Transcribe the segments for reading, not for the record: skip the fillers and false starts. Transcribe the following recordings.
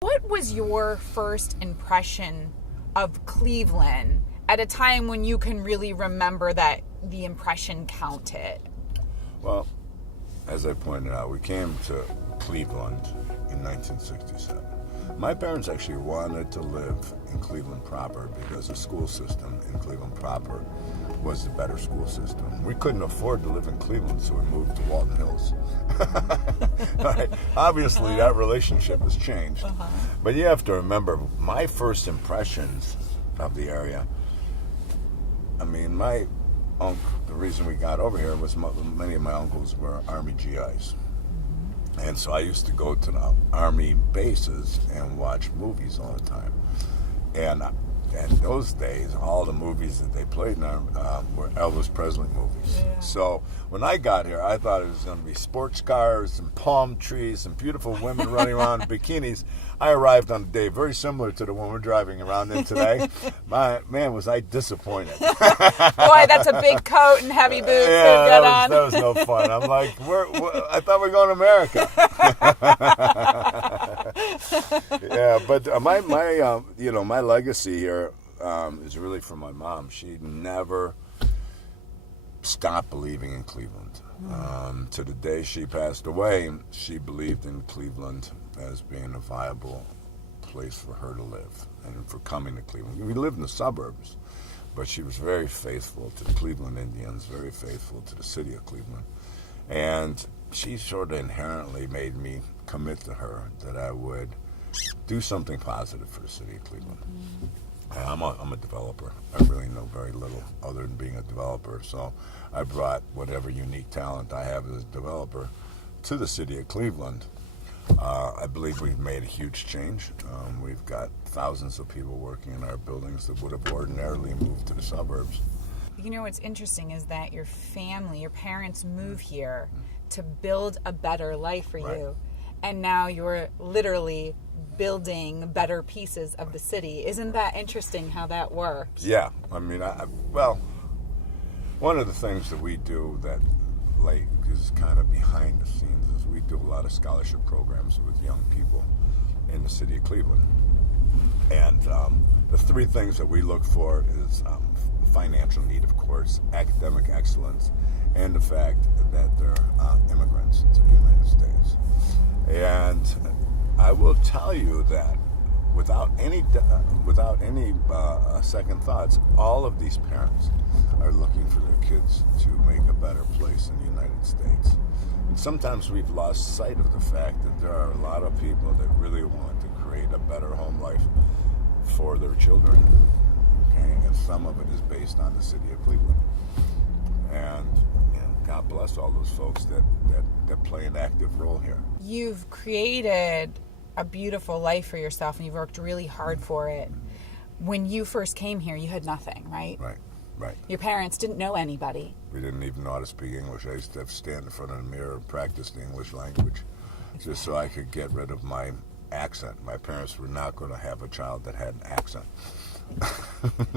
What was your first impression of Cleveland at a time when you can really remember that the impression counted? Well, as I pointed out, we came to Cleveland in 1967. My parents actually wanted to live in Cleveland proper because the school system in Cleveland proper was the better school system. We couldn't afford to live in Cleveland, so we moved to Walton Hills. Right. Obviously, that relationship has changed. But you have to remember, my first impressions of the area, I mean, my uncle, the reason we got over here was many of my uncles were Army GIs. And so I used to go to the Army bases and watch movies all the time. And in those days, all the movies that they played in were Elvis Presley movies. Yeah. So when I got here, I thought it was going to be sports cars and palm trees and beautiful women running around in bikinis. I arrived on a day very similar to the one we're driving around in today. Man, was I disappointed. Boy, that's a big coat and heavy boots. Yeah, that was no fun. I'm like, I thought we were going to America. Yeah, but my legacy here is really from my mom. She never stopped believing in Cleveland. To the day she passed away, she believed in Cleveland as being a viable place for her to live and for coming to Cleveland. We lived in the suburbs, but she was very faithful to the Cleveland Indians, very faithful to the city of Cleveland. And she sort of inherently made me commit to her that I would do something positive for the city of Cleveland. I'm a developer. I really know very little other than being a developer. So I brought whatever unique talent I have as a developer to the city of Cleveland. I believe we've made a huge change. We've got thousands of people working in our buildings that would have ordinarily moved to the suburbs. You know what's interesting is that your family, your parents move here to build a better life for you. And now you're literally building better pieces of the city. Isn't that interesting how that works? Yeah. I mean, well, one of the things that we do that is kind of behind the scenes is we do a lot of scholarship programs with young people in the city of Cleveland. And the three things that we look for is financial need, of course, academic excellence, and the fact that they're immigrants to the United States. And I will tell you that without any second thoughts, all of these parents are looking for their kids to make a better place in the United States. And sometimes we've lost sight of the fact that there are a lot of people that really want to create a better home life for their children. Okay? And some of it is based on the city of Cleveland. And God bless all those folks that play an active role here. You've created a beautiful life for yourself, and you've worked really hard for it. When you first came here, you had nothing, right? Right. Your parents didn't know anybody. We didn't even know how to speak English. I used to have to stand in front of the mirror and practice the English language just so I could get rid of my accent. My parents were not going to have a child that had an accent.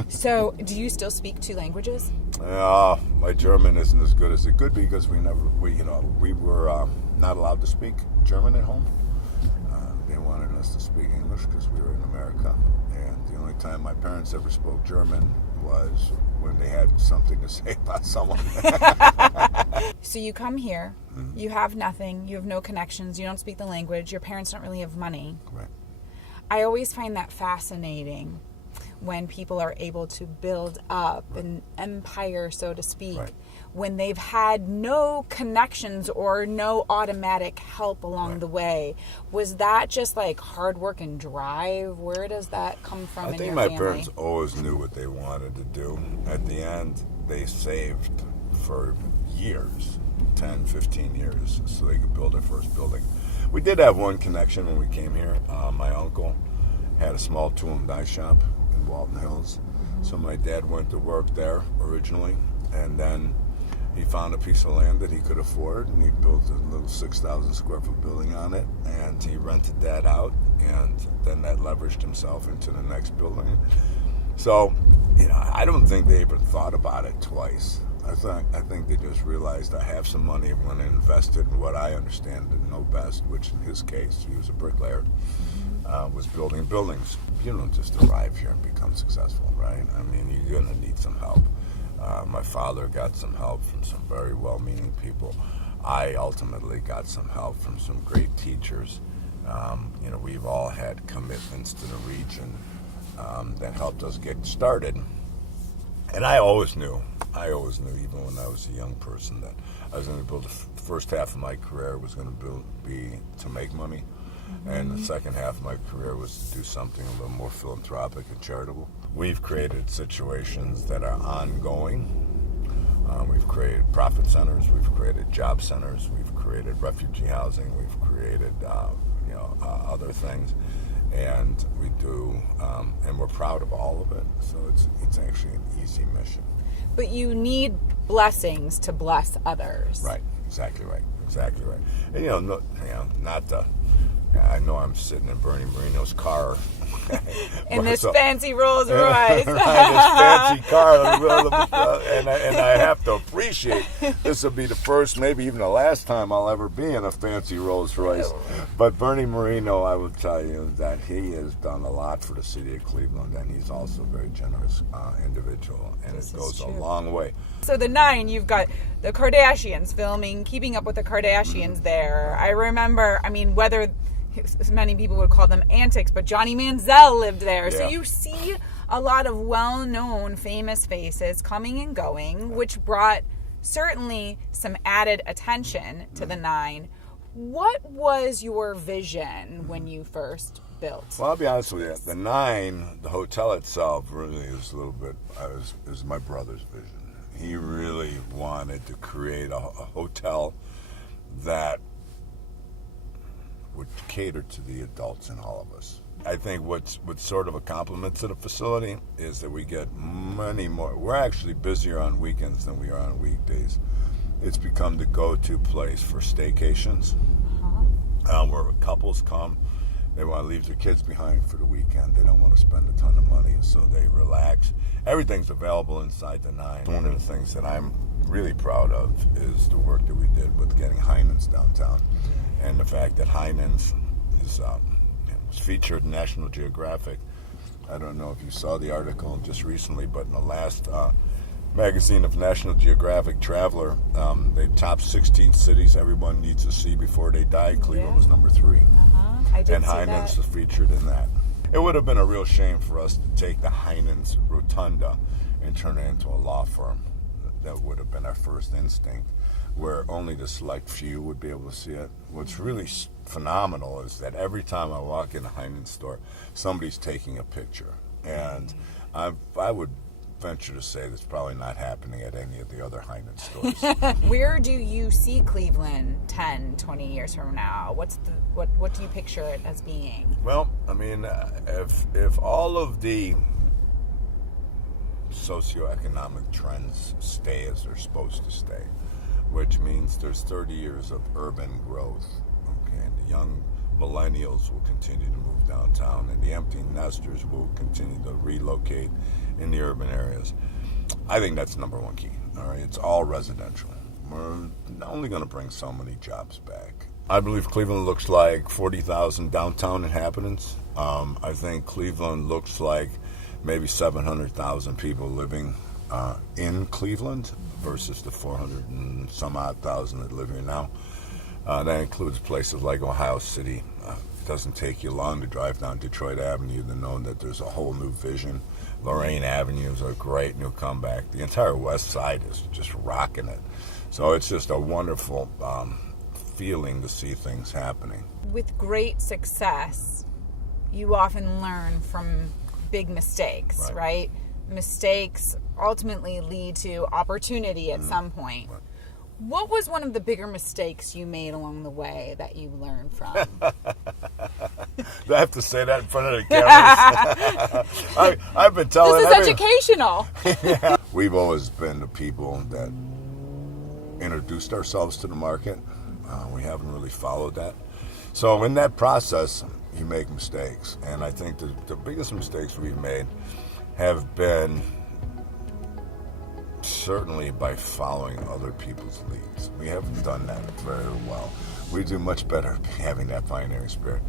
So, do you still speak two languages? My German isn't as good as it could be because we were not allowed to speak German at home. They wanted us to speak English because we were in America. And the only time my parents ever spoke German was when they had something to say about someone. So you come here, you have nothing, you have no connections, you don't speak the language, your parents don't really have money. Right. I always find that fascinating when people are able to build up an empire, so to speak, when they've had no connections or no automatic help along the way. Was that just like hard work and drive? Where does that come from in your family? I think my parents always knew what they wanted to do. At the end, they saved for years, 10, 15 years, so they could build their first building. We did have one connection when we came here. My uncle had a small tool and die shop in Walton Hills. So my dad went to work there originally, and then he found a piece of land that he could afford, and he built a little 6,000 square foot building on it, and he rented that out, and then that leveraged himself into the next building. So, I don't think they even thought about it twice. I think they just realized I have some money, I'm going to invest it in what I understand and know best, which in his case, he was a bricklayer. was building buildings. You don't just arrive here and become successful, right? I mean, you're going to need some help. My father got some help from some very well-meaning people. I ultimately got some help from some great teachers. We've all had commitments to the region that helped us get started. And I always knew, even when I was a young person, that I was going to build the first half of my career was going to be to make money. And the second half of my career was to do something a little more philanthropic and charitable. We've created situations that are ongoing. We've created profit centers. We've created job centers. We've created refugee housing. We've created, other things. And we do, and we're proud of all of it. So it's actually an easy mission. But you need blessings to bless others. Right. Exactly right. And, I know I'm sitting in Bernie Moreno's car. In this fancy Rolls Royce. Right, this fancy car. And I have to appreciate this will be the first, maybe even the last time I'll ever be in a fancy Rolls Royce. But Bernie Moreno, I will tell you that he has done a lot for the city of Cleveland, and he's also a very generous individual, and it goes a long way. So the 9, you've got the Kardashians filming Keeping Up with the Kardashians there. I remember, whether many people would call them antics, but Johnny Manziel lived there. Yeah. So you see a lot of well-known, famous faces coming and going, which brought certainly some added attention to the 9. What was your vision when you first built? Well, I'll be honest with you. The 9, the hotel itself, really is a little bit, is my brother's vision. He really wanted to create a hotel that would cater to the adults in all of us. I think what's sort of a compliment to the facility is that we get many more. We're actually busier on weekends than we are on weekdays. It's become the go-to place for staycations, where couples come. They want to leave their kids behind for the weekend. They don't want to spend a ton of money, so they relax. Everything's available inside the 9. One of the things that I'm really proud of is the work that we did with getting Heinen's downtown. And the fact that Heinen's was featured in National Geographic. I don't know if you saw the article just recently, but in the last magazine of National Geographic Traveler, they top 16 cities everyone needs to see before they die. Cleveland was number 3. I did and see Heinen's that. was featured in that. It would have been a real shame for us to take the Heinen's Rotunda and turn it into a law firm. That would have been our first instinct, where only the select few would be able to see it. What's really phenomenal is that every time I walk in a Heinen's store, somebody's taking a picture. And I would venture to say that's probably not happening at any of the other Heinen's stores. Where do you see Cleveland 10, 20 years from now? What do you picture it as being? Well, if all of the socioeconomic trends stay as they're supposed to stay, which means there's 30 years of urban growth, okay, and the young millennials will continue to move downtown, and the empty nesters will continue to relocate in the urban areas. I think that's number one key. All right, it's all residential. We're only going to bring so many jobs back. I believe Cleveland looks like 40,000 downtown inhabitants. I think Cleveland looks like maybe 700,000 people living in Cleveland versus the 400 and some odd thousand that live here now. That includes places like Ohio City. It doesn't take you long to drive down Detroit Avenue to know that there's a whole new vision. Lorraine Avenue is a great new comeback. The entire west side is just rocking it. So it's just a wonderful feeling to see things happening. With great success, you often learn from big mistakes, right? Mistakes ultimately lead to opportunity at some point. Right. What was one of the bigger mistakes you made along the way that you learned from? Do I have to say that in front of the cameras? I've been telling this is educational. Yeah. We've always been the people that introduced ourselves to the market. We haven't really followed that. So in that process, you make mistakes. And I think the biggest mistakes we've made have been certainly by following other people's leads. We haven't done that very well. We do much better having that pioneering spirit.